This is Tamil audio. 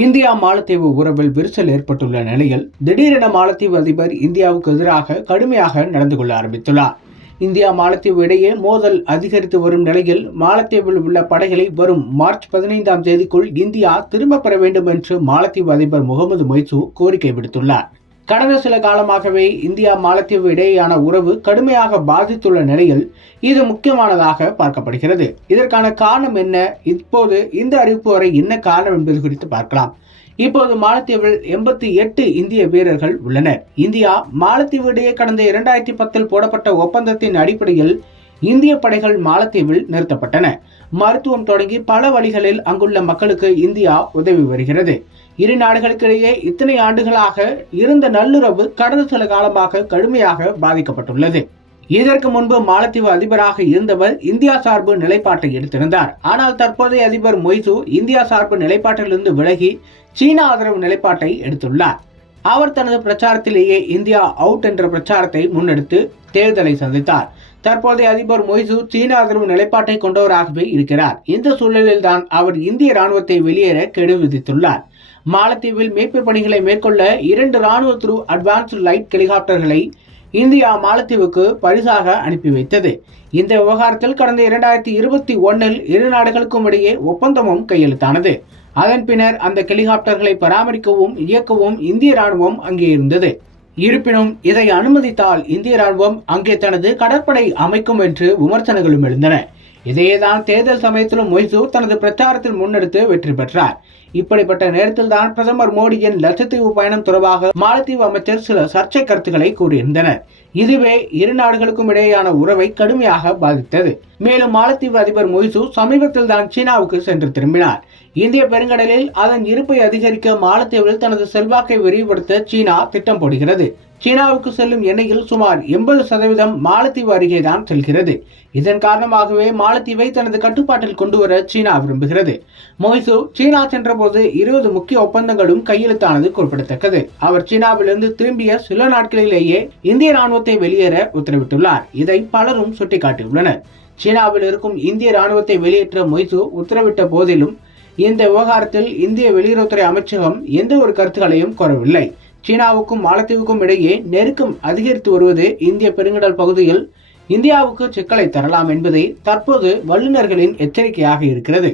இந்தியா மாலத்தீவு உறவில் விரிசல் ஏற்பட்டுள்ள நிலையில் திடீரென மாலத்தீவு அதிபர் இந்தியாவுக்கு எதிராக கடுமையாக நடந்து கொள்ள ஆரம்பித்துள்ளார். இந்தியா மாலத்தீவு இடையே மோதல் அதிகரித்து வரும் நிலையில் மாலத்தீவில் உள்ள படைகளை வரும் மார்ச் 15ஆம் தேதிக்குள் இந்தியா திரும்பப் பெற வேண்டும் என்று மாலத்தீவு அதிபர் முகமது மொய்சு கோரிக்கை விடுத்துள்ளார். கடந்த சில காலமாகவே இந்தியா மாலத்தீவு இடையேயான உறவு கடுமையாக பாதித்துள்ள நிலையில் இது முக்கியமானதாக பார்க்கப்படுகிறது. இதற்கான காரணம் என்ன, இப்போது இந்த அறிவிப்பு வரை என்ன காரணம் என்பது குறித்து பார்க்கலாம். இப்போது மாலத்தீவில் 88 இந்திய வீரர்கள் உள்ளனர். இந்தியா மாலத்தீவு இடையே கடந்த 2010 போடப்பட்ட ஒப்பந்தத்தின் அடிப்படையில் இந்திய படைகள் மாலத்தீவில் நிறுத்தப்பட்டன. மருத்துவம் தொடங்கி பல வழிகளில் அங்குள்ள மக்களுக்கு இந்தியா உதவி வருகிறது. இரு நாடுகளுக்கிடையே இத்தனை ஆண்டுகளாக இருந்த நல்லுறவு கடந்த சில காலமாக கடுமையாக பாதிக்கப்பட்டுள்ளது. இதற்கு முன்பு மாலத்தீவு அதிபராக இருந்தவர் இந்தியா சார்பு நிலைப்பாட்டை எடுத்திருந்தார். ஆனால் தற்போதைய அதிபர் மொய்சு இந்தியா சார்பு நிலைப்பாட்டிலிருந்து விலகி சீனா ஆதரவு நிலைப்பாட்டை எடுத்துள்ளார். அவர் தனது பிரச்சாரத்திலேயே இந்தியா அவுட் என்ற பிரச்சாரத்தை முன்னெடுத்து தேர்தலை சந்தித்தார். தற்போதைய அதிபர் மொய்சு சீன ஆதரவு நிலைப்பாட்டை கொண்டவராகவே இருக்கிறார். இந்த சூழலில் தான் அவர் இந்திய ராணுவத்தை வெளியேற கெடு விதித்துள்ளார். மாலத்தீவில் மீட்பு பணிகளை மேற்கொள்ள 2 ராணுவ அட்வான்ஸ்டு லைட் ஹெலிகாப்டர்களை இந்தியா மாலத்தீவுக்கு பரிசாக அனுப்பி வைத்தது. இந்த விவகாரத்தில் கடந்த 2021 இரு நாடுகளுக்கும் இடையே ஒப்பந்தமும் கையெழுத்தானது. அதன் பின்னர் அந்த ஹெலிகாப்டர்களை பராமரிக்கவும் இயக்கவும் இந்திய ராணுவம் அங்கே இருந்தது. இருப்பினும் இதை அனுமதித்தால் இந்திய ராணுவம் அங்கே தனது கடற்படை அமைக்கும் என்று விமர்சனங்களும் எழுந்தன. இதையேதான் தேர்தல் சமயத்திலும் மொய்சு தனது பிரச்சாரத்தில் முன்னெடுத்து வெற்றி பெற்றார். இப்படிப்பட்ட நேரத்தில் தான் பிரதமர் மோடியின் லட்சத்தீவு பயணம் தொடர்பாக மாலத்தீவு அமைச்சர் சில சர்ச்சை கருத்துக்களை கூறியிருந்தனர். இதுவே இரு நாடுகளுக்கும் இடையேயான உறவை கடுமையாக பாதித்தது. மேலும் மாலத்தீவு அதிபர் மொய்சு சமீபத்தில் தான் சீனாவுக்கு சென்று திரும்பினார். இந்திய பெருங்கடலில் அதன் இருப்பை அதிகரிக்க மாலத்தீவில் தனது செல்வாக்கை விரிவுபடுத்த சீனா திட்டம் போடுகிறது. சீனாவுக்கு செல்லும் எண்ணெயில் சுமார் 80% மாலத்தீவு அருகேதான் செல்கிறது. இதன் காரணமாகவே மாலத்தீவை தனது கட்டுப்பாட்டில் கொண்டுவர சீனா விரும்புகிறது. மொய்சு சீனா சென்றபோது 20 முக்கிய ஒப்பந்தங்களும் கையெழுத்தானது குறிப்பிடத்தக்கது. அவர் சீனாவிலிருந்து திரும்பிய சில நாட்களிலேயே இந்திய ராணுவத்தை வெளியேற உத்தரவிட்டுள்ளார். இதை பலரும் சுட்டிக்காட்டியுள்ளனர். சீனாவில் இருக்கும் இந்திய ராணுவத்தை வெளியேற்ற மொய்சு உத்தரவிட்ட போதிலும் இந்த விவகாரத்தில் இந்திய வெளியுறவுத்துறை அமைச்சகம் எந்த ஒரு கருத்துக்களையும் கூறவில்லை. சீனாவுக்கும் மாலத்தீவுக்கும் இடையே நெருக்கம் அதிகரித்து வருவது இந்திய பெருங்கடல் பகுதியில் இந்தியாவுக்கு சிக்கலை தரலாம் என்பதே தற்போது வல்லுநர்களின் எச்சரிக்கையாக இருக்கிறது.